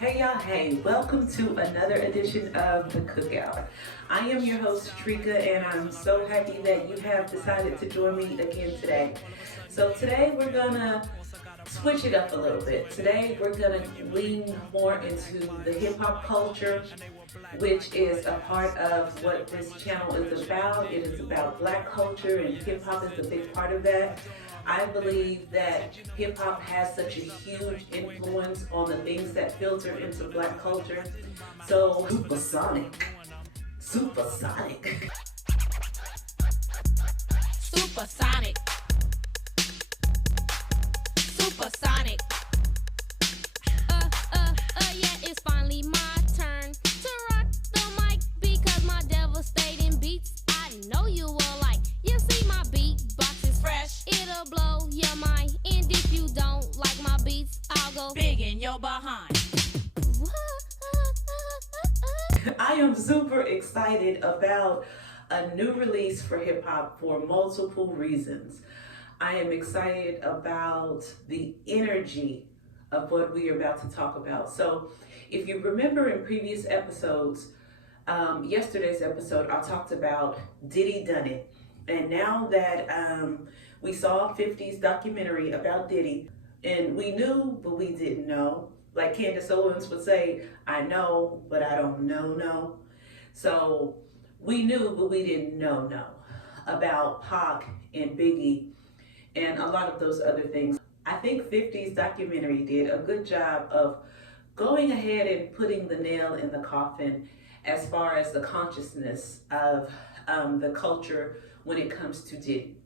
Hey y'all, hey, welcome to another edition of the Cookout. I am your host Trika, and I'm so happy that you have decided to join me again today. So today we're gonna switch it up a little bit. Today we're gonna lean more into the hip hop culture, which is a part of what this channel is about. It is about black culture, and hip hop is a big part of that. I believe that hip hop has such a huge influence on the things that filter into black culture. So, supersonic. Supersonic. Supersonic. Yeah, it's finally my turn to rock the mic because my devastating beats I know you will like. You see my beat box is fresh, it'll blow your mind. And if you don't like my beats, I'll go big in your behind. I am super excited about a new release for hip hop for multiple reasons. I am excited about the energy of what we are about to talk about. So, if you remember in previous episodes, yesterday's episode, I talked about Diddy Done It. And now that we saw 50's documentary about Diddy, and we knew, but we didn't know. Like Candace Owens would say, I know, but I don't know. So we knew, but we didn't know about Pac and Biggie and a lot of those other things. I think 50's documentary did a good job of going ahead and putting the nail in the coffin as far as the consciousness of the culture when it comes to Diddy.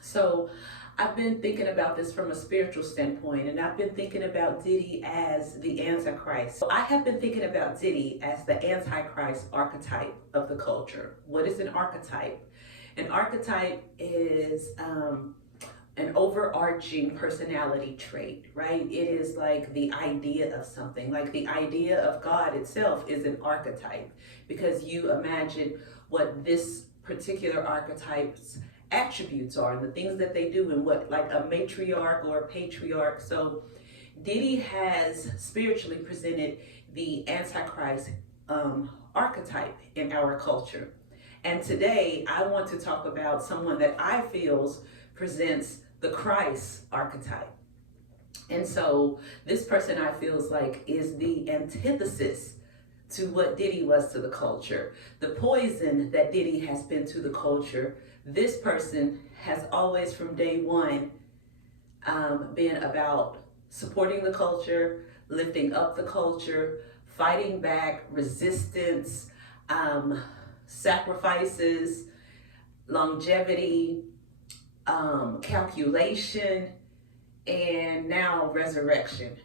So I've been thinking about this from a spiritual standpoint, and I've been thinking about Diddy as the Antichrist. So I have been thinking about Diddy as the Antichrist archetype of the culture. What is an archetype? An archetype is an overarching personality trait, right? It is like the idea of something, like the idea of God itself is an archetype, because you imagine what this particular archetype's attributes are and the things that they do, and what, like a matriarch or a patriarch. So Diddy has spiritually presented the Antichrist archetype in our culture. And today I want to talk about someone that I feel presents the Christ archetype. And so this person I feels like is the antithesis to what Diddy was to the culture. The poison that Diddy has been to the culture, this person has always from day one been about supporting the culture, lifting up the culture, fighting back, resistance, sacrifices, longevity, calculation, and now resurrection.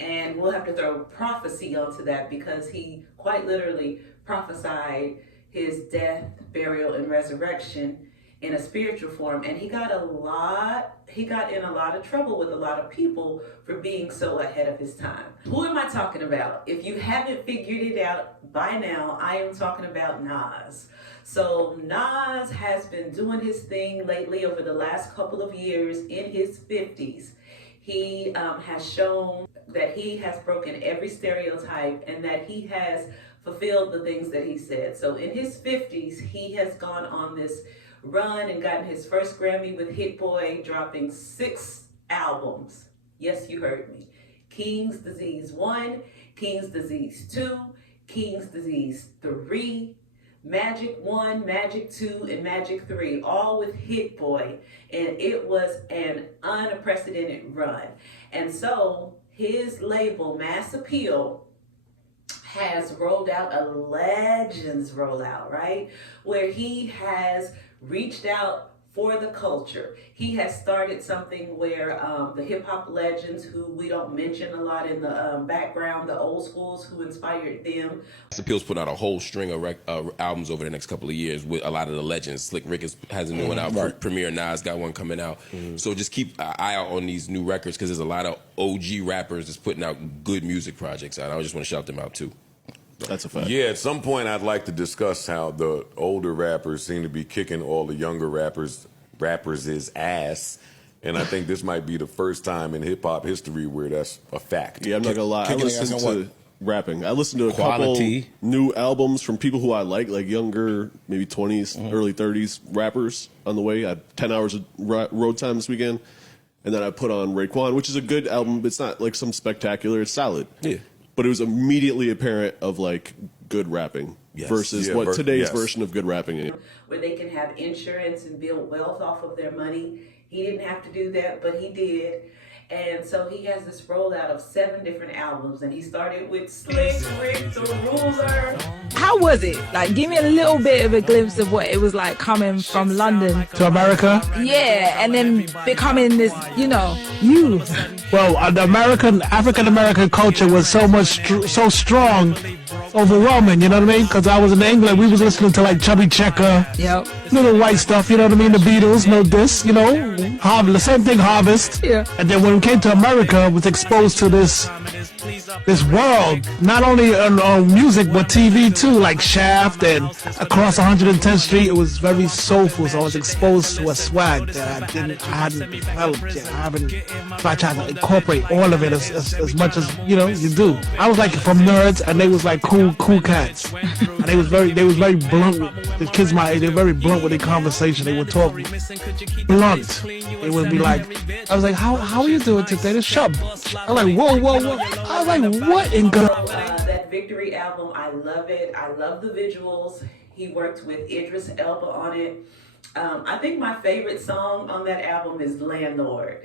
And we'll have to throw prophecy onto that, because he quite literally prophesied his death, burial, and resurrection in a spiritual form. And he got in a lot of trouble with a lot of people for being so ahead of his time. Who am I talking about? If you haven't figured it out by now, I am talking about Nas. So Nas has been doing his thing lately over the last couple of years in his 50s. He has shown that he has broken every stereotype and that he has fulfilled the things that he said. So in his 50s, he has gone on this run and gotten his first Grammy with Hit Boy, dropping 6 albums. Yes, you heard me. King's Disease 1, King's Disease 2, King's Disease 3, Magic 1, Magic 2, and Magic 3, all with Hit Boy. And it was an unprecedented run. And so his label, Mass Appeal, has rolled out a Legends rollout, right? Where he has reached out for the culture. He has started something where the hip hop legends, who we don't mention a lot in the background, the old schools who inspired them. Appeals put out a whole string of albums over the next couple of years with a lot of the legends. Slick Rick has a new one out. Right. Premier Nas got one coming out. So just keep an eye out on these new records, because there's a lot of OG rappers that's putting out good music projects out. I just want to shout them out too. That's a fact. Yeah, at some point I'd like to discuss how the older rappers seem to be kicking all the younger rappers' ass, And I think this might be the first time in hip hop history where that's a fact. Yeah, I'm not gonna lie. I Kicking ass listen on to what? rapping. I listen to a Quality. couple new albums from people who I like younger, maybe 20s, early 30s rappers on the way. I had 10 hours of road time this weekend. And then I put on Raekwon, which is a good album. It's not like some spectacular. It's solid. Yeah. But it was immediately apparent of like good rapping versus what today's version of good rapping is. Where they can have insurance and build wealth off of their money. He didn't have to do that, but he did. And so he has this rollout of 7 different albums, and he started with Slick Rick the Ruler. How was it? Like, give me a little bit of a glimpse of what it was like coming from London to America. Yeah, and then becoming this, you. Well, the African American culture was so strong, overwhelming. You know what I mean? Because I was in England, we was listening to like Chubby Checker, Yep. little white stuff. You know what I mean? The Beatles, no diss. You know, the same thing, Harvest. Yeah. And then when we came to America, was exposed to this world, not only on music but TV too, like Shaft and Across 110th Street. It was very soulful, so I was exposed to a swag that I hadn't developed yet. I tried to incorporate all of it as much as you do. I was like from nerds, and they was like cool cats, and they was very blunt. The kids my age, they were very blunt with their conversation. They would talk blunt. It would be like, I was like, how are you doing today? This shop. I'm like, whoa. I was like, what in God? That Victory album, I love it. I love the visuals. He worked with Idris Elba on it. I think my favorite song on that album is Landlord.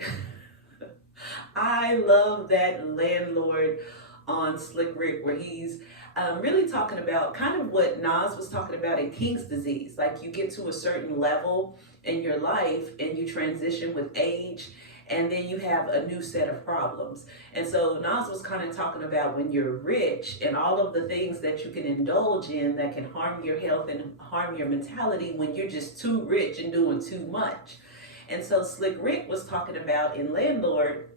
I love that Landlord on Slick Rick, where he's really talking about kind of what Nas was talking about in King's Disease. Like, you get to a certain level in your life and you transition with age, and then you have a new set of problems. And so Nas was kind of talking about when you're rich and all of the things that you can indulge in that can harm your health and harm your mentality when you're just too rich and doing too much. And so Slick Rick was talking about in Landlord,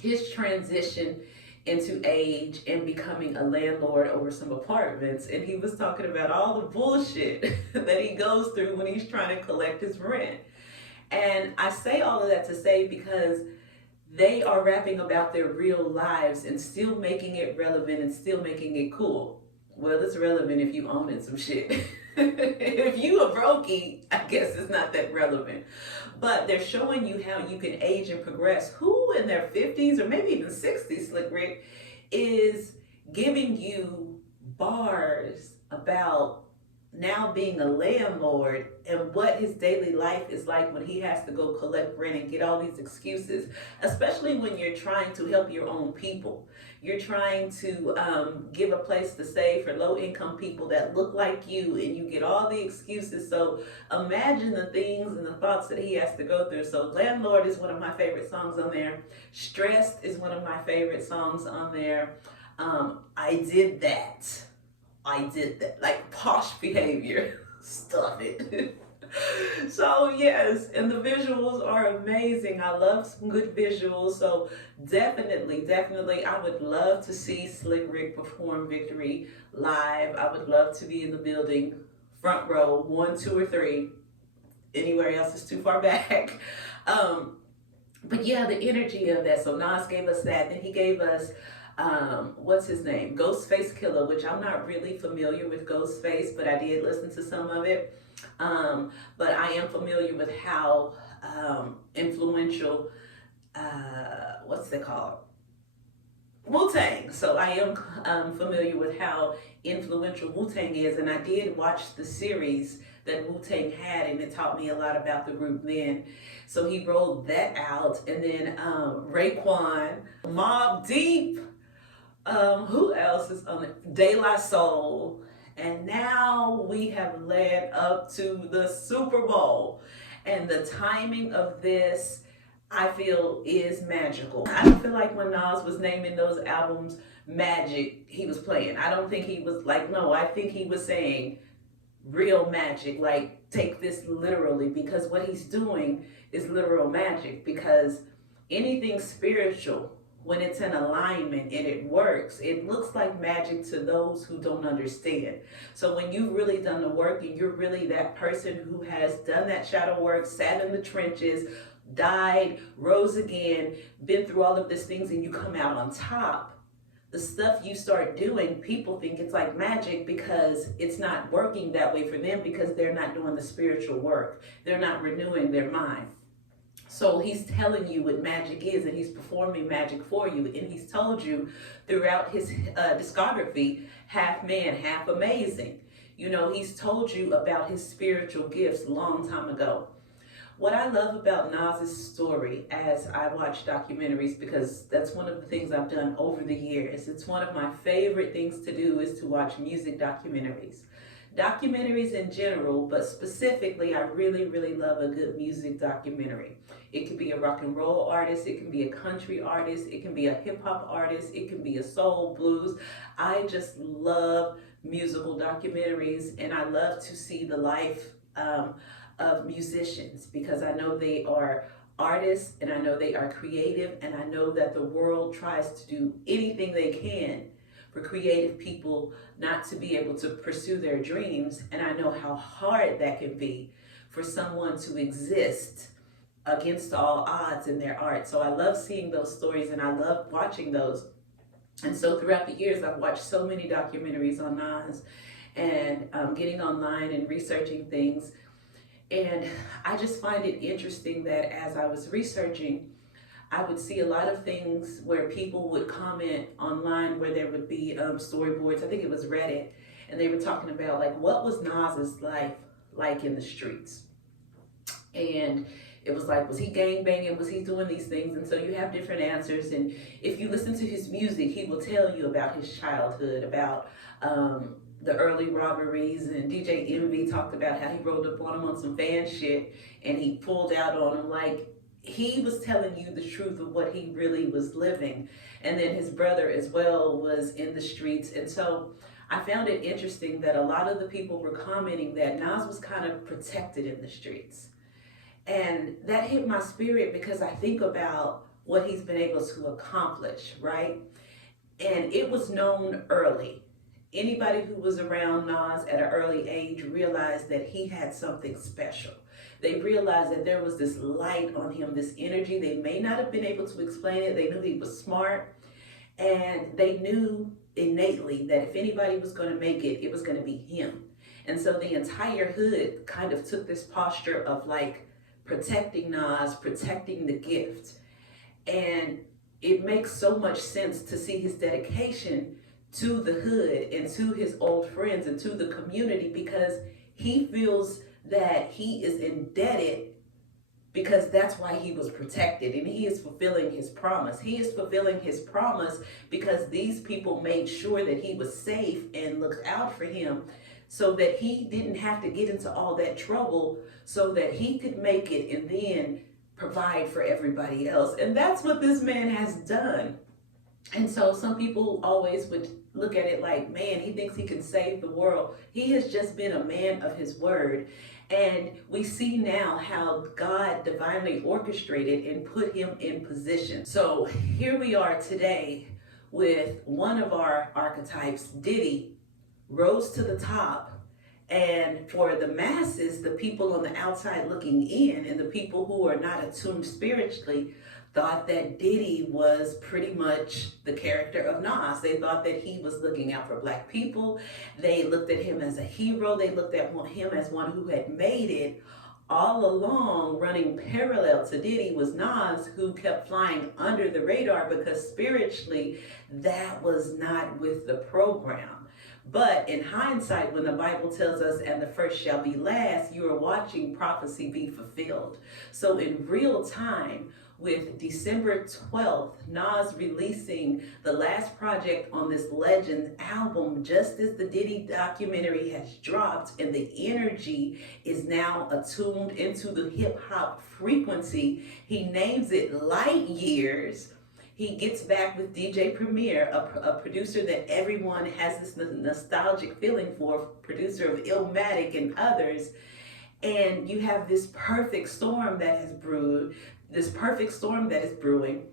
his transition into age and becoming a landlord over some apartments. And he was talking about all the bullshit that he goes through when he's trying to collect his rent. And I say all of that to say because they are rapping about their real lives and still making it relevant and still making it cool. Well, it's relevant if you owning some shit. If you a brokey, I guess it's not that relevant. But they're showing you how you can age and progress. Who in their 50s or maybe even 60s, Slick Rick, is giving you bars about now being a landlord and what his daily life is like when he has to go collect rent and get all these excuses, especially when you're trying to help your own people. You're trying to give a place to stay for low-income people that look like you, and you get all the excuses. So imagine the things and the thoughts that he has to go through. So Landlord is one of my favorite songs on there. Stressed is one of my favorite songs on there. I did that, like posh behavior. Stuff it. So yes, and the visuals are amazing. I love some good visuals. So definitely, I would love to see Slick Rick perform Victory live. I would love to be in the building, front row, 1, 2, or 3. Anywhere else is too far back. But yeah, the energy of that. So Nas gave us that. Then he gave us what's his name? Ghostface Killer, which I'm not really familiar with Ghostface, but I did listen to some of it. But I am familiar with how influential, what's it called? Wu-Tang. So I am familiar with how influential Wu-Tang is, and I did watch the series that Wu-Tang had, and it taught me a lot about the group then. So he rolled that out, and then Raekwon, Mobb Deep, who else is on it? De La Soul. And now we have led up to the Super Bowl. And the timing of this, I feel, is magical. I don't feel like when Nas was naming those albums magic, he was playing. I don't think he was like, no, I think he was saying real magic. Like, take this literally, because what he's doing is literal magic. Because anything spiritual, when it's in alignment and it works, it looks like magic to those who don't understand. So when you've really done the work and you're really that person who has done that shadow work, sat in the trenches, died, rose again, been through all of these things, and you come out on top, the stuff you start doing, people think it's like magic because it's not working that way for them because they're not doing the spiritual work. They're not renewing their mind. So he's telling you what magic is, and he's performing magic for you. And he's told you throughout his discography, half man, half amazing. You know, he's told you about his spiritual gifts a long time ago. What I love about Nas's story as I watch documentaries, because that's one of the things I've done over the years. It's one of my favorite things to do is to watch music documentaries. Documentaries in general, but specifically, I really, really love a good music documentary. It could be a rock and roll artist, it can be a country artist, it can be a hip hop artist, it can be a soul, blues. I just love musical documentaries, and I love to see the life of musicians, because I know they are artists and I know they are creative, and I know that the world tries to do anything they can for creative people not to be able to pursue their dreams. And I know how hard that can be for someone to exist against all odds in their art. So I love seeing those stories and I love watching those. And so throughout the years, I've watched so many documentaries on Nas and getting online and researching things. And I just find it interesting that as I was researching, I would see a lot of things where people would comment online where there would be storyboards. I think it was Reddit, and they were talking about like what was Nas's life like in the streets. And it was like, was he gang banging? Was he doing these things? And so you have different answers. And if you listen to his music, he will tell you about his childhood, about the early robberies. And DJ Envy talked about how he rolled up on him on some fan shit and he pulled out on him. Like, he was telling you the truth of what he really was living. And then his brother as well was in the streets. And so I found it interesting that a lot of the people were commenting that Nas was kind of protected in the streets. And that hit my spirit because I think about what he's been able to accomplish, right? And it was known early. Anybody who was around Nas at an early age realized that he had something special. They realized that there was this light on him, this energy. They may not have been able to explain it. They knew he was smart, and they knew innately that if anybody was going to make it, it was going to be him. And so the entire hood kind of took this posture of like protecting Nas, protecting the gift. And it makes so much sense to see his dedication to the hood and to his old friends and to the community, because he feels that he is indebted because that's why he was protected, and he is fulfilling his promise. He is fulfilling his promise because these people made sure that he was safe and looked out for him so that he didn't have to get into all that trouble, so that he could make it and then provide for everybody else. And that's what this man has done. And so some people always would look at it like, man, he thinks he can save the world. He has just been a man of his word. And we see now how God divinely orchestrated and put him in position. So here we are today with one of our archetypes, Diddy, rose to the top. And for the masses, the people on the outside looking in, and the people who are not attuned spiritually, thought that Diddy was pretty much the character of Nas. They thought that he was looking out for black people. They looked at him as a hero. They looked at him as one who had made it. All along, running parallel to Diddy was Nas, who kept flying under the radar because spiritually, that was not with the program. But in hindsight, when the Bible tells us, and the first shall be last, you are watching prophecy be fulfilled. So in real time, with December 12th, Nas releasing the last project on this Legends album, just as the Diddy documentary has dropped, and the energy is now attuned into the hip hop frequency. He names it Light Years. He gets back with DJ Premier, a producer that everyone has this nostalgic feeling for, producer of Illmatic and others. And you have this perfect storm that has brewed, this perfect storm that is brewing.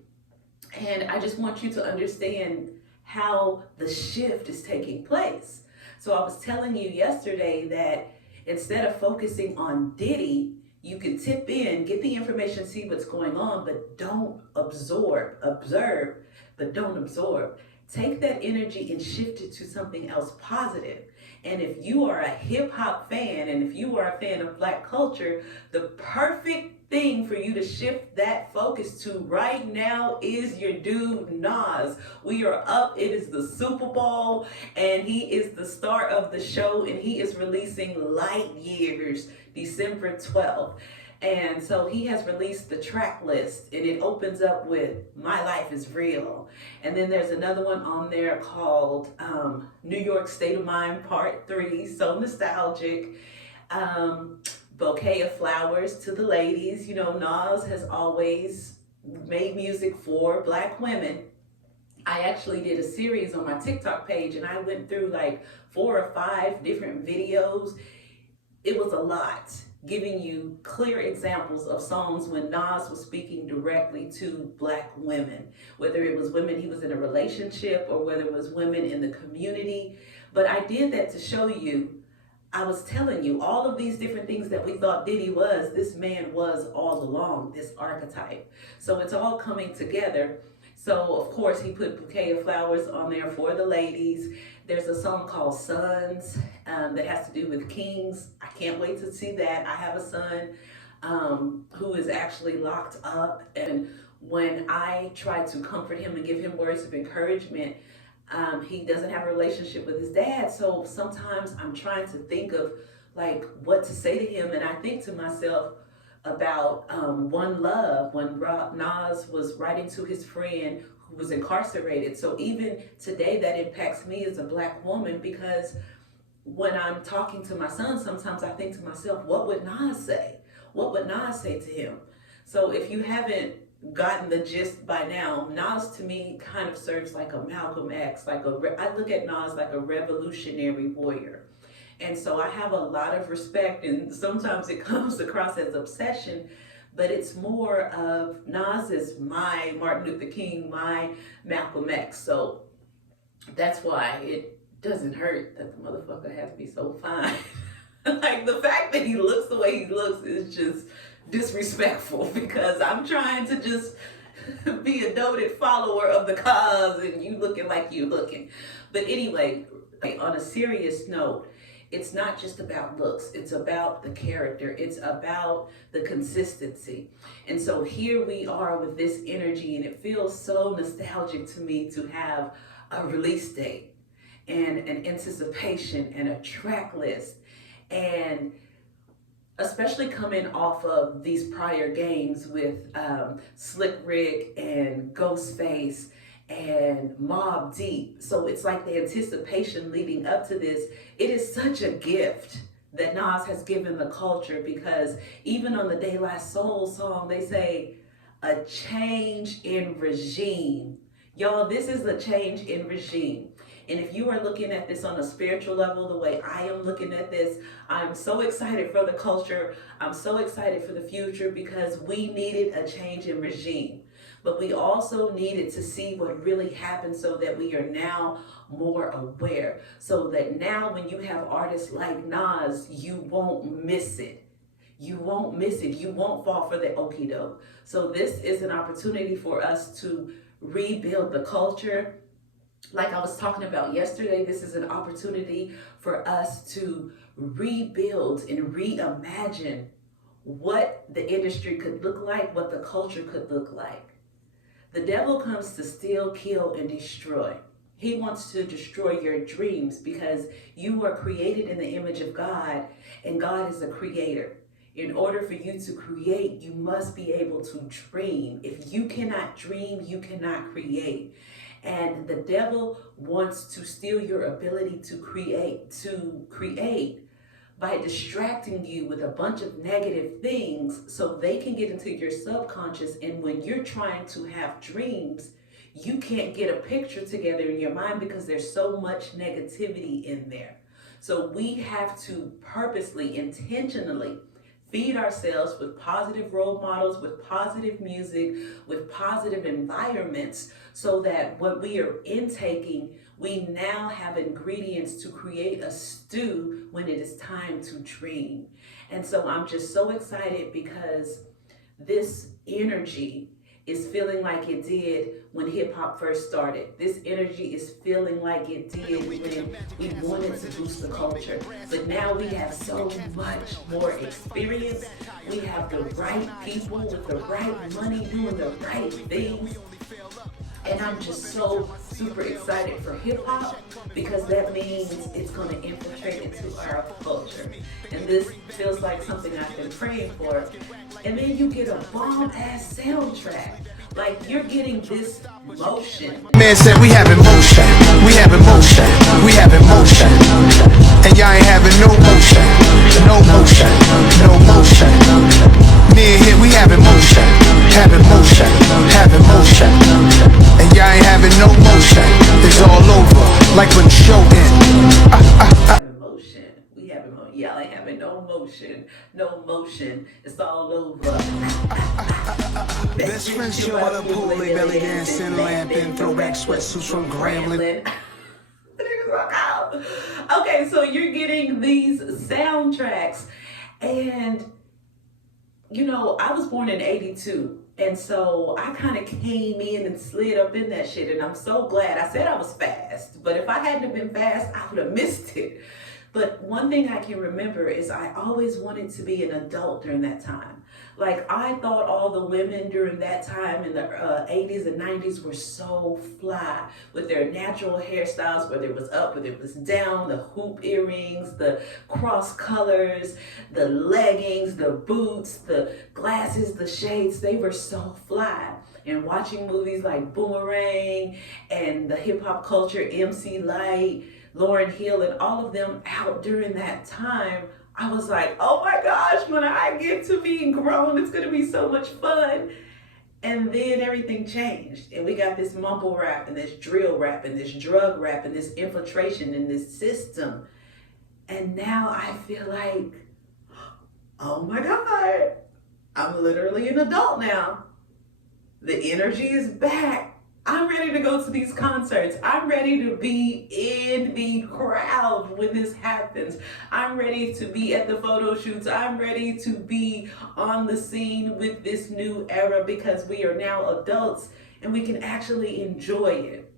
And I just want you to understand how the shift is taking place. So I was telling you yesterday that instead of focusing on Diddy, You can tip in, get the information, see what's going on, but don't absorb. Observe, but don't absorb. Take that energy and shift it to something else positive. And if you are a hip hop fan and if you are a fan of Black culture, the perfect thing for you to shift that focus to right now is your dude Nas. We are up. It is the Super Bowl and he is the star of the show and he is releasing Light Years December 12th. And so he has released the track list and it opens up with My Life is Real. And then there's another one on there called New York State of Mind Part 3, so nostalgic. Bouquet of Flowers to the Ladies. You know, Nas has always made music for Black women. I actually did a series on my TikTok page and I went through like 4 or 5 different videos. It was a lot, giving you clear examples of songs when Nas was speaking directly to Black women, whether it was women he was in a relationship or whether it was women in the community. But I did that to show you, I was telling you all of these different things that we thought Diddy was, this man was all along, this archetype. So it's all coming together. So of course he put Bouquet of Flowers on there for the ladies. There's a song called Sons that has to do with kings. I can't wait to see that. I have a son who is actually locked up. And when I try to comfort him and give him words of encouragement, he doesn't have a relationship with his dad. So sometimes I'm trying to think of like what to say to him. And I think to myself about One Love when Nas was writing to his friend who was incarcerated. So even today that impacts me as a Black woman because when I'm talking to my son, sometimes I think to myself, what would Nas say? What would Nas say to him? So if you haven't gotten the gist by now, Nas to me kind of serves like a Malcolm X, I look at Nas like a revolutionary warrior. And so I have a lot of respect and sometimes it comes across as obsession, but it's more of Nas is my Martin Luther King, my Malcolm X. So that's why it doesn't hurt that the motherfucker has to be so fine. Like the fact that he looks the way he looks is just disrespectful because I'm trying to just be a noted follower of the cause and you looking like you looking. But anyway, on a serious note, it's not just about looks, it's about the character, it's about the consistency. And so here we are with this energy and it feels so nostalgic to me to have a release date and an anticipation and a track list. And especially coming off of these prior games with Slick Rick and Ghostface and Mobb Deep. So it's like the anticipation leading up to this. It is such a gift that Nas has given the culture because even on the De La Soul song, they say a change in regime. Y'all, this is a change in regime. And if you are looking at this on a spiritual level, the way I am looking at this, I'm so excited for the culture. I'm so excited for the future because we needed a change in regime. But we also needed to see what really happened so that we are now more aware. So that now when you have artists like Nas, you won't miss it. You won't miss it. You won't fall for the okie doke. So this is an opportunity for us to rebuild the culture. Like I was talking about yesterday, this is an opportunity for us to rebuild and reimagine what the industry could look like, what the culture could look like. The devil comes to steal, kill, and destroy. He wants to destroy your dreams because you are created in the image of God and God is a creator. In order for you to create, you must be able to dream. If you cannot dream, you cannot create. And the devil wants to steal your ability to create by distracting you with a bunch of negative things so they can get into your subconscious. And when you're trying to have dreams, you can't get a picture together in your mind because there's so much negativity in there. So we have to purposely, intentionally feed ourselves with positive role models, with positive music, with positive environments, so that what we are intaking, we now have ingredients to create a stew when it is time to dream. And so I'm just so excited because this energy is feeling like it did when hip hop first started. This energy is feeling like it did when we wanted to boost the culture. But now we have so much more experience. We have the right people with the right money doing the right things. And I'm just so super excited for hip hop because that means it's going to infiltrate into our culture. And this feels like something I've been praying for. And then you get a bomb ass soundtrack. Like you're getting this motion. Man said we have emotion, we have emotion, we have emotion. And y'all ain't having no motion, no motion, no motion. Me and here we have emotion, have emotion, have emotion. And y'all ain't having no motion, it's all over, like when the show ends. Emotion, we have emotion. Y'all ain't having no motion, no motion. It's all over. Best friends show up, pool, belly dancing, lamping, throwback sweatsuits from Grambling. Okay, so you're getting these soundtracks, and you know, I was born in '82, and so I kind of came in and slid up in that shit, and I'm so glad. I said I was fast, but if I hadn't been fast, I would have missed it. But one thing I can remember is I always wanted to be an adult during that time. Like, I thought all the women during that time in the 80s and 90s were so fly with their natural hairstyles, whether it was up, whether it was down, the hoop earrings, the cross colors, the leggings, the boots, the glasses, the shades. They were so fly. And watching movies like Boomerang and the hip hop culture, MC Lyte, Lauryn Hill, and all of them out during that time, I was like, oh my gosh, when I get to being grown, it's gonna be so much fun. And then everything changed. And we got this mumble rap and this drill rap and this drug rap and this infiltration in this system. And now I feel like, oh my God, I'm literally an adult now. The energy is back. I'm ready to go to these concerts. I'm ready to be in the crowd when this happens. I'm ready to be at the photo shoots. I'm ready to be on the scene with this new era because we are now adults and we can actually enjoy it.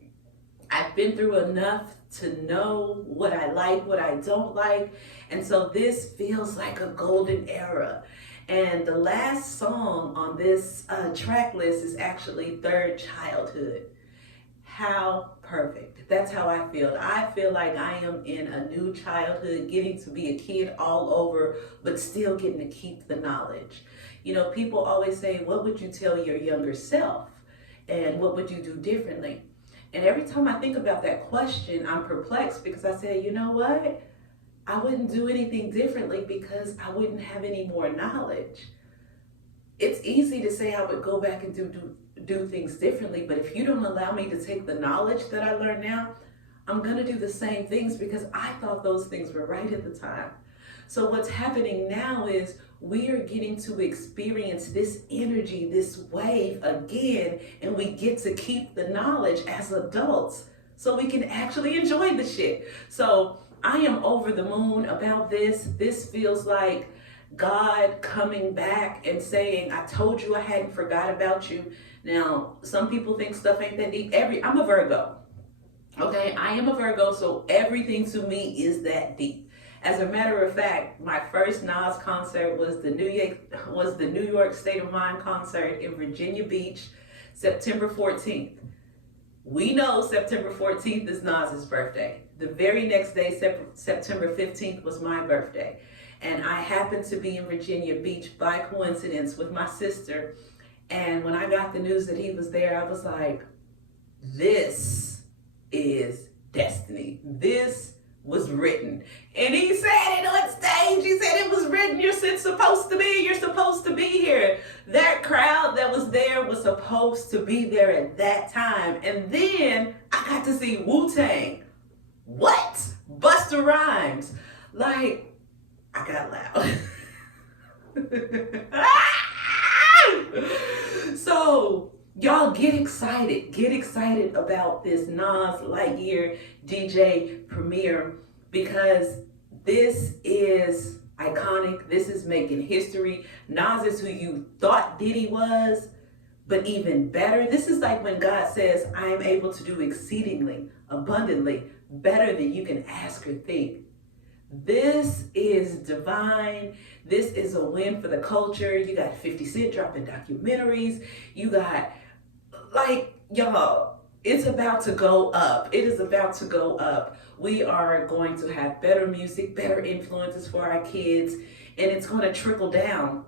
I've been through enough to know what I like, what I don't like. And so this feels like a golden era. And the last song on this track list is actually Third Childhood. How perfect. That's how I feel. I feel like I am in a new childhood, getting to be a kid all over, but still getting to keep the knowledge. You know, people always say, what would you tell your younger self? And what would you do differently? And every time I think about that question, I'm perplexed because I say, you know what? I wouldn't do anything differently because I wouldn't have any more knowledge. It's easy to say I would go back and do things differently, but if you don't allow me to take the knowledge that I learned now, I'm gonna do the same things because I thought those things were right at the time. So what's happening now is we are getting to experience this energy, this wave again, and we get to keep the knowledge as adults so we can actually enjoy the shit. So I am over the moon about this. This feels like God coming back and saying, I told you I hadn't forgot about you. Now, some people think stuff ain't that deep. I'm a Virgo. Okay, I am a Virgo, so everything to me is that deep. As a matter of fact, my first NAS concert was the New York State of Mind concert in Virginia Beach, September 14th. We know September 14th is Nas's birthday. The very next day, September 15th, was my birthday. And I happened to be in Virginia Beach by coincidence with my sister. And when I got the news that he was there, I was like, this is destiny. This was written. And he said it on stage. He said it was written. You're supposed to be. You're supposed to be here. That crowd that was there was supposed to be there at that time. And then I got to see Wu-Tang. What? Busta Rhymes. Like, I got loud. So, y'all get excited. Get excited about this Nas Lightyear DJ premiere because this is iconic. This is making history. Nas is who you thought Diddy was, but even better. This is like when God says, I am able to do exceedingly, abundantly, better than you can ask or think. This is divine. This is a win for the culture. You got 50 Cent dropping documentaries. You got, like, y'all, it's about to go up. It is about to go up. We are going to have better music, better influences for our kids, and it's going to trickle down.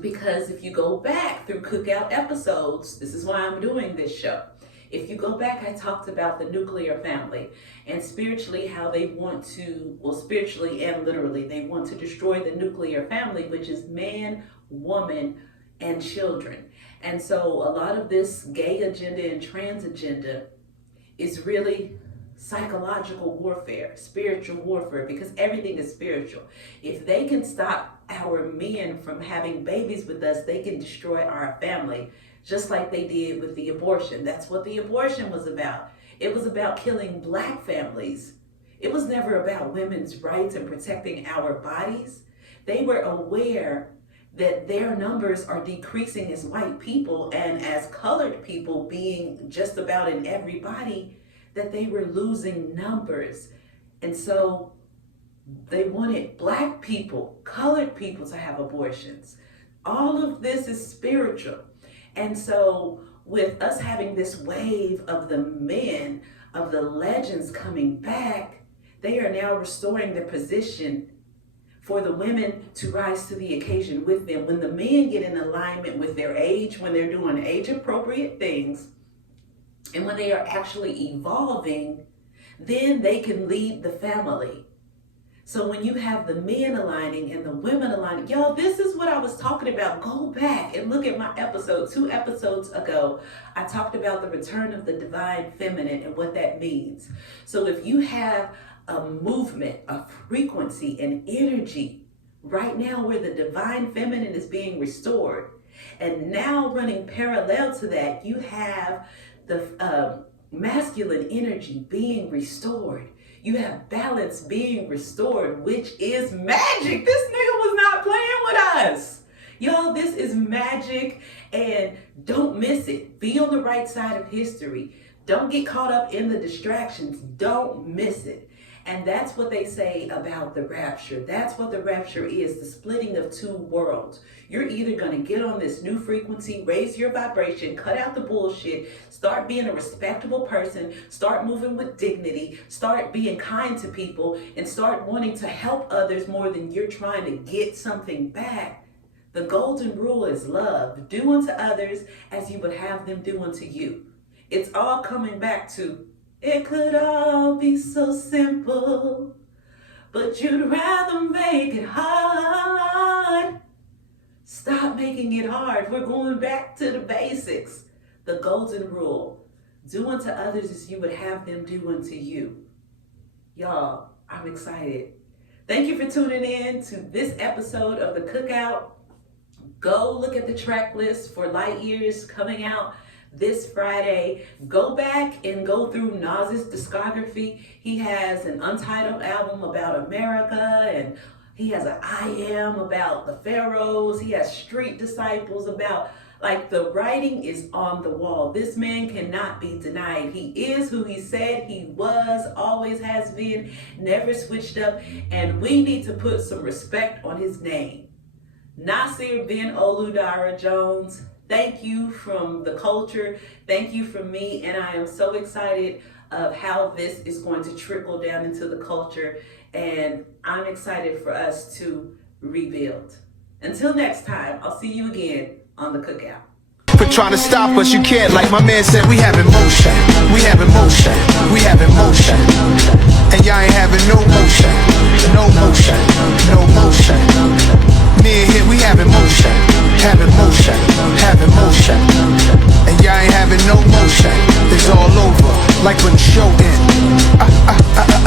Because if you go back through Cookout episodes, this is why I'm doing this show. If you go back, I talked about the nuclear family and spiritually how they want to, well, spiritually and literally, they want to destroy the nuclear family, which is man, woman, and children. And so a lot of this gay agenda and trans agenda is really psychological warfare, spiritual warfare, because everything is spiritual. If they can stop our men from having babies with us, they can destroy our family, just like they did with the abortion. That's what the abortion was about. It was about killing Black families. It was never about women's rights and protecting our bodies. They were aware that their numbers are decreasing as white people and as colored people being just about in everybody, that they were losing numbers. And so they wanted Black people, colored people to have abortions. All of this is spiritual. And so with us having this wave of the men, of the legends coming back, they are now restoring their position for the women to rise to the occasion with them. When the men get in alignment with their age, when they're doing age-appropriate things, and when they are actually evolving, then they can lead the family. So when you have the men aligning and the women aligning, y'all, this is what I was talking about. Go back and look at my episode. 2 episodes ago, I talked about the return of the divine feminine and what that means. So if you have a movement, a frequency, an energy right now where the divine feminine is being restored, and now running parallel to that, you have the masculine energy being restored. You have balance being restored, which is magic. This nigga was not playing with us. Y'all, this is magic, and don't miss it. Be on the right side of history. Don't get caught up in the distractions. Don't miss it. And that's what they say about the rapture. That's what the rapture is, the splitting of 2 worlds. You're either going to get on this new frequency, raise your vibration, cut out the bullshit, start being a respectable person, start moving with dignity, start being kind to people, and start wanting to help others more than you're trying to get something back. The golden rule is love. Do unto others as you would have them do unto you. It's all coming back to, it could all be so simple, but you'd rather make it hard. Stop making it hard. We're going back to the basics. The golden rule. Do unto others as you would have them do unto you. Y'all, I'm excited. Thank you for tuning in to this episode of The Cookout. Go look at the track list for Lightyears coming out this Friday. Go back and go through Nas's discography. He has an untitled album about America, and he has an I Am about the Pharaohs. He has Street Disciples about, like, the writing is on the wall. This man cannot be denied. He is who he said he was, always has been, never switched up, and we need to put some respect on his name. Nasir bin Oludara Jones, thank you from the culture. Thank you from me. And I am so excited of how this is going to trickle down into the culture. And I'm excited for us to rebuild. Until next time, I'll see you again on The Cookout. For trying to stop us, you can't. Like my man said, we have emotion. We have emotion. We have emotion. And y'all ain't having no motion. No motion. No motion. Me and here, we have emotion. Have emotion. Have emotion. And y'all ain't having no motion. It's all over. Like when the show ends.